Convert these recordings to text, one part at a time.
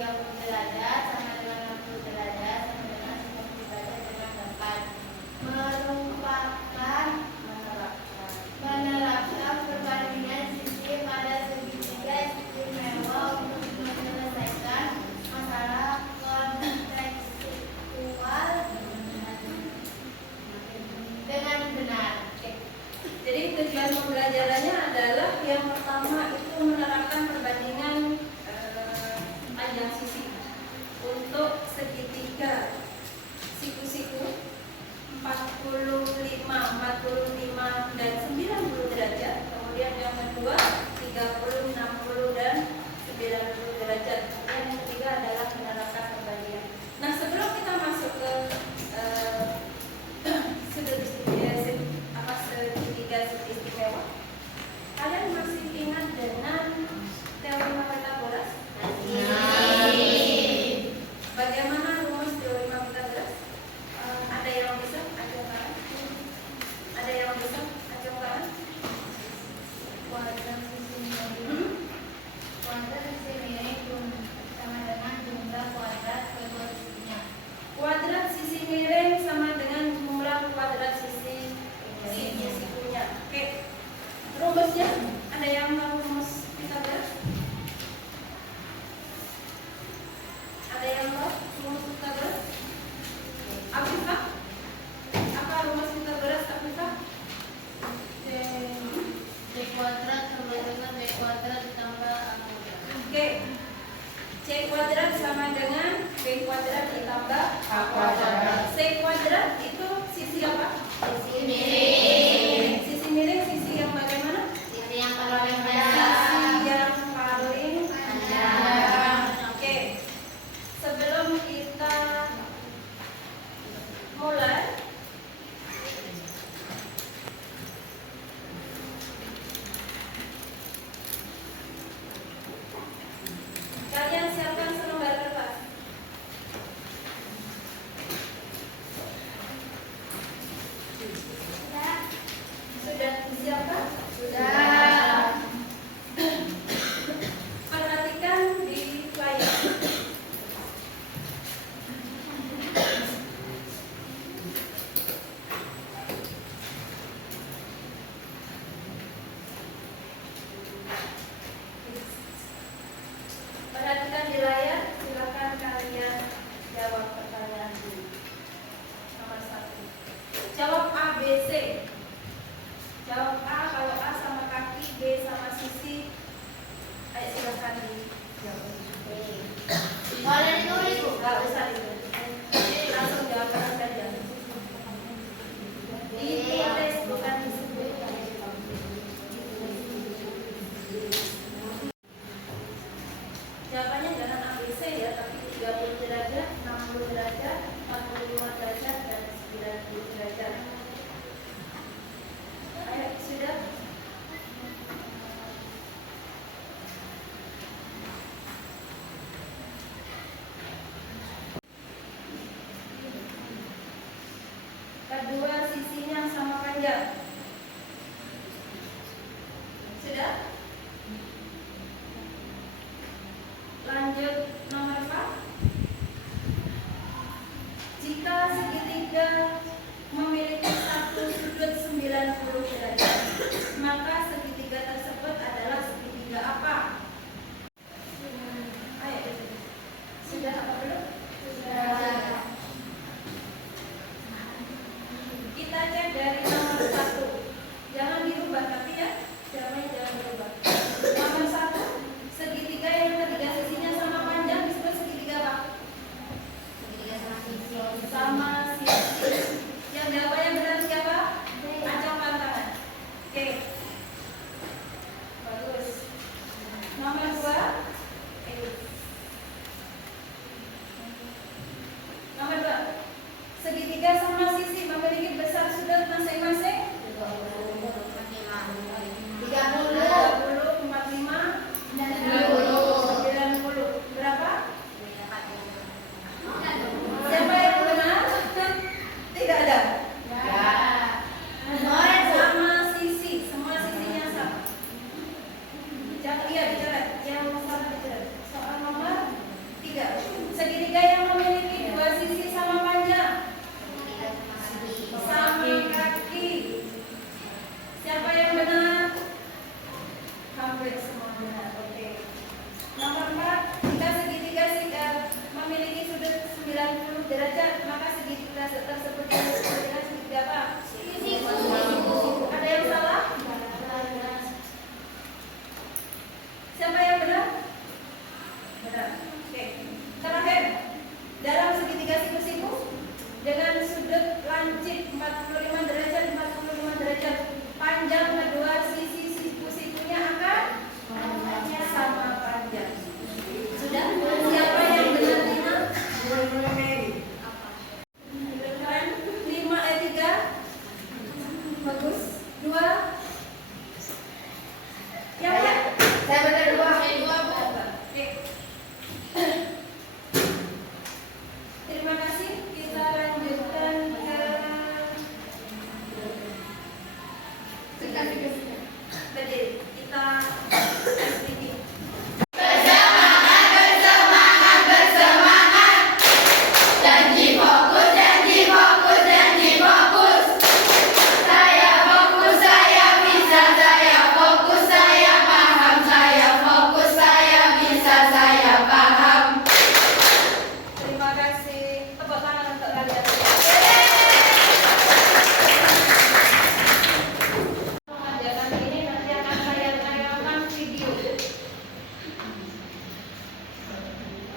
30 derajat sama dengan 60 derajat sama dengan 90 derajat dengan dapat. Menerapkan perbandingan sisi pada segitiga istimewa untuk menyelesaikan masalah kontekstual dengan benar. Jadi tujuan pembelajarannya adalah yang pertama itu menerapkan perbandingan panjang sisi untuk segitiga siku-siku 45 dan 90 derajat. Kemudian yang kedua 30, 60 dan 90 derajat. Yang ketiga adalah menerapkan perbandingan. Nah, sebelum kita masuk ke segitiga istimewa, kalian masih ingat dengan teorema Pythagoras? Bagaimana rumus teorema Pythagoras? Ada yang bisa acung tangan? Ada yang bisa acung tangan? Kuadrat sisi miring sama dengan jumlah kuadrat kedua sisinya. Kuadrat sisi miring sama dengan jumlah kuadrat sisi sikunya. Oke. Rumusnya, ada yang tahu rumus Pythagoras? Ada yang tahu rumus Pythagoras? Afifah? Apa rumus Pythagoras, Afifah? C kuadrat sama dengan B kuadrat ditambah A kuadrat. Oke. C kuadrat sama dengan B kuadrat ditambah A kuadrat. C kuadrat itu sisi apa? Sisi miring. Sisi miring, sisi yang bagaimana? Sisi yang paling Sisi panjang. yang paling panjang. Oke. Sebelum kita mulai, kalian siapkan selembar kertas. Sudah disiapkan? Sudah. Perhatikan di layar. Perhatikan di layar, silakan kalian jawab pertanyaan dulu. Nomor 1. Jawab A, B, C. Jawab A kalau A sama kaki, B sama sisi. Ayo silakan dijawab. Boleh ditulis, Bu? Nggak usah ditulis. Langsung jawabkan saja. Ditulis bukan disebut. Jawabannya jangan A, B, C ya, tapi 30 derajat, 60 derajat, 45 derajat, dan 90 derajat. Ayo, sudah? Kedua sisinya sama panjang. Sudah? Lanjut nomor 4. Jika segitiga memiliki derajat, maka segitiga tersebut disebut dengan segitiga apa? Siku. Ada yang salah? Siapa yang benar? Benar. Oke. Terakhir, dalam segitiga siku-siku dengan sudut lancip 45 derajat, 45 derajat, panjang kedua sisi siku-sikunya akan sama panjang. Sudah? Siapa yang benar 5? Keren? 3. Bagus. 2. Yang mana? Saya benar 2. Oke. Terima kasih. Kita lanjutkan ke tadi kita sedikit. Janji fokus, janji fokus, janji fokus. Saya fokus, saya bisa, saya fokus, saya paham, saya fokus, saya bisa, saya paham. Terima kasih. Tepuk tangan untuk kalian. Pengajaran ini nanti akan saya tayangkan video.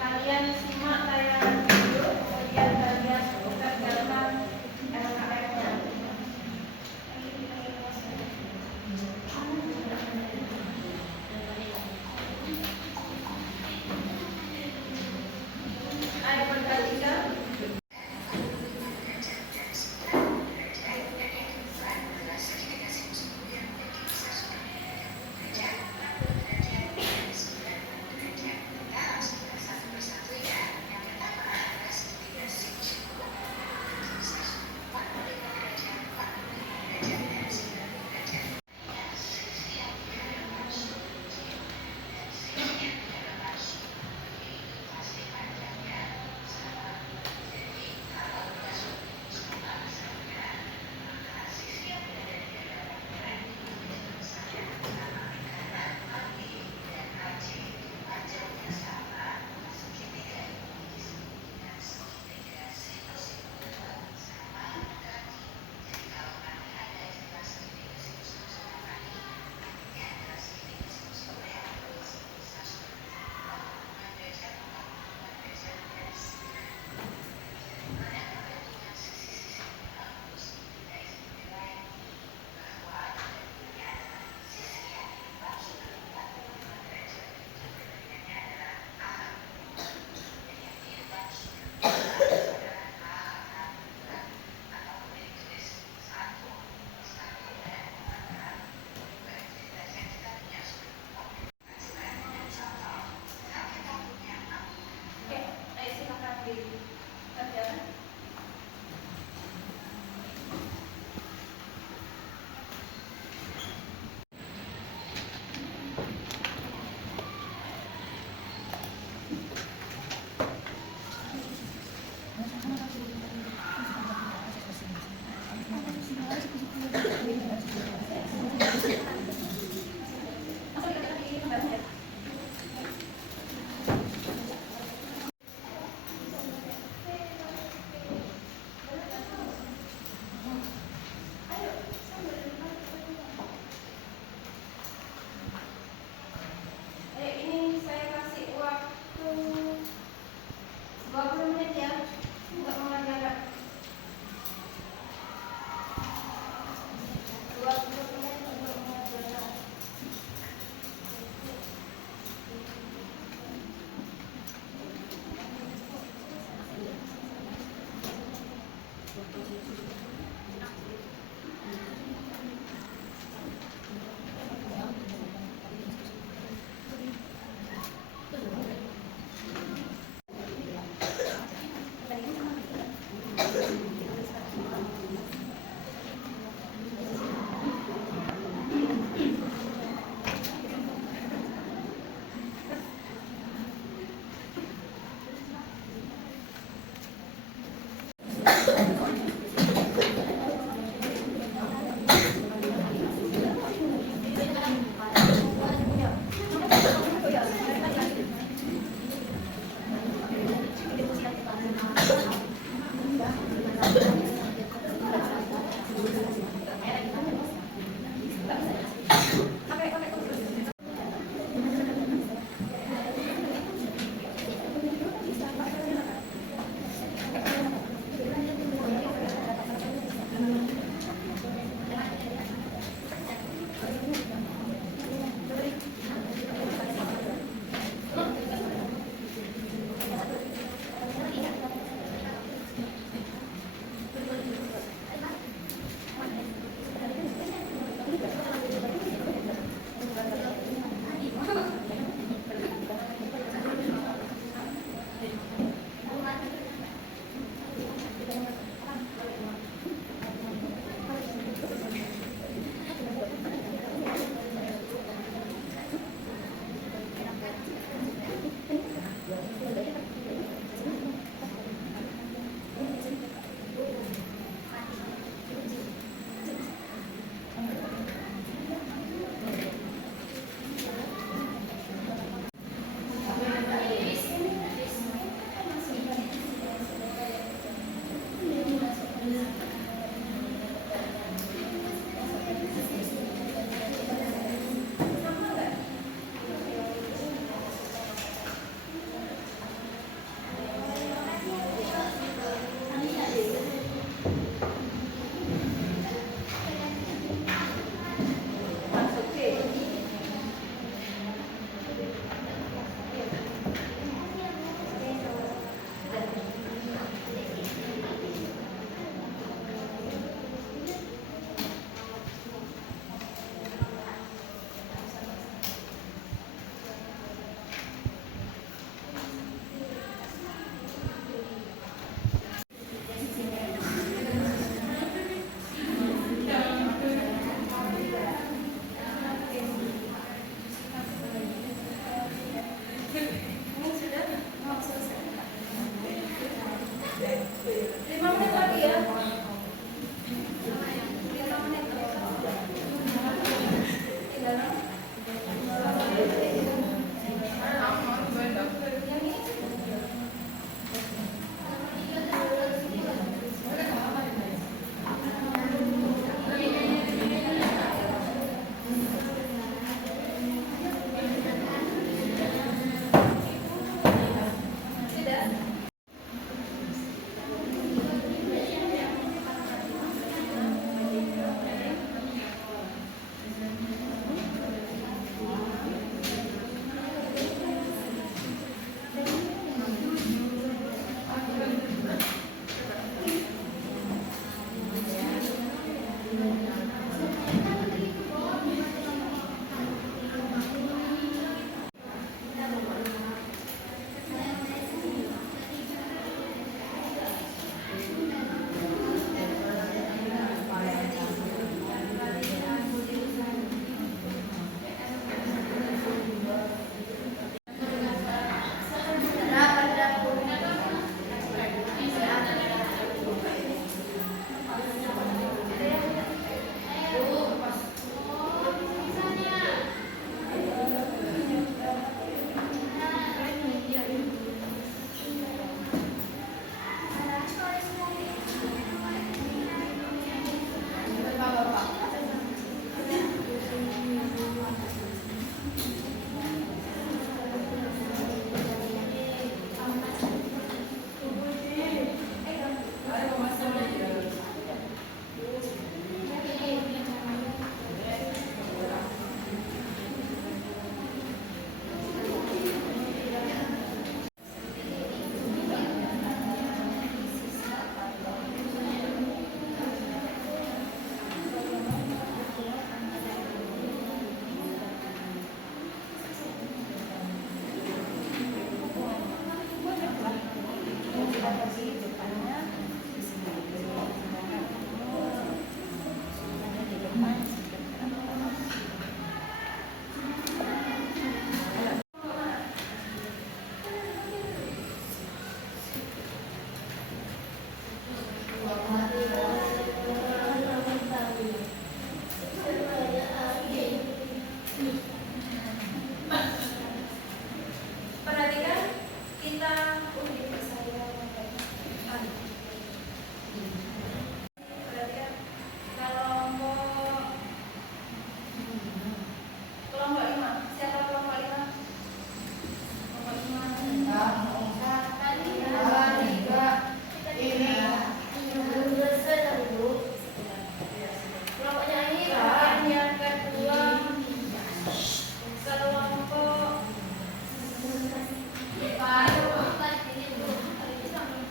Kalian simak tayangan video, kemudian kalian kerjakan LKM-nya. Ayo perhatikan.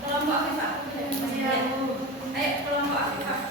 Kelompok Afifah. Ayo kelompok Afifah.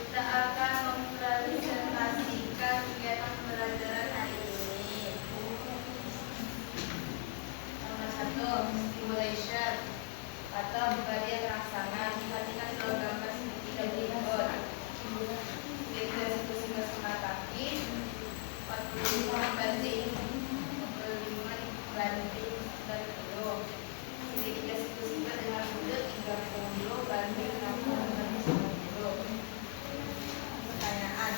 Kita akan mempresentasikan kegiatan pembelajaran hari ini. Nomor 1, stimulation atau bagian rangsangan. Perhatikan program seperti berikut. Eksekusi bersama kaki, 45 banding 45 banding 90. Ini dieksekusikan dengan sudut 30 banding 60 banding 90. Pertanyaan.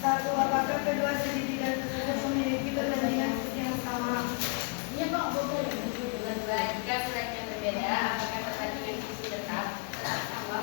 1. Apakah kedua segitiga tersebut memiliki perbandingan yang sama? Kedua, jika suratnya berbeda, apakah perbandingan sisi tetap sama?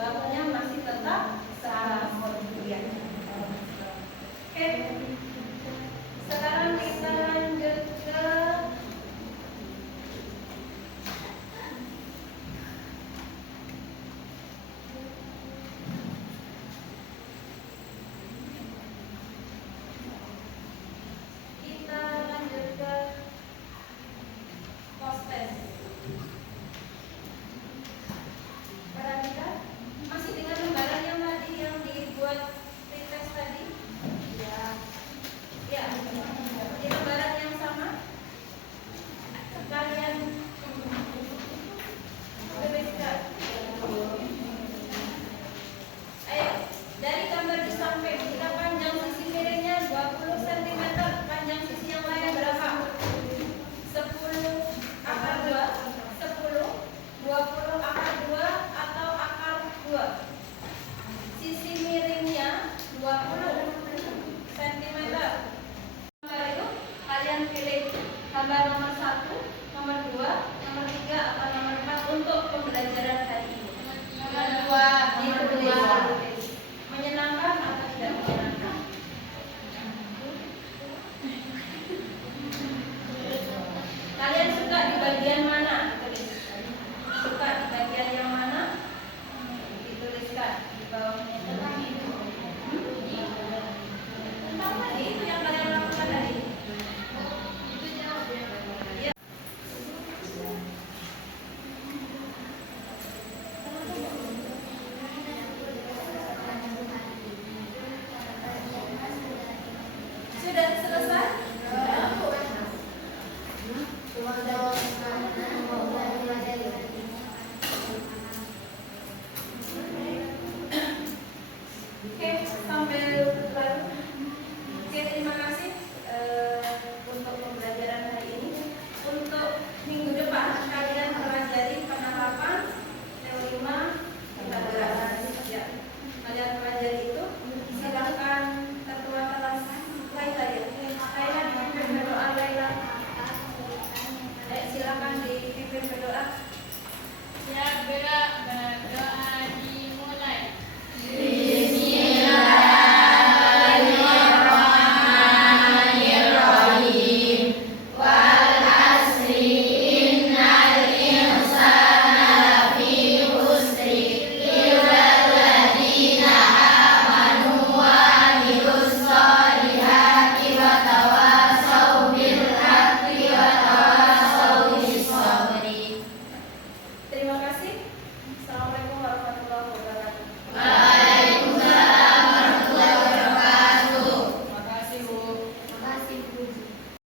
bangunnya masih tetap salah. Iya. Oke,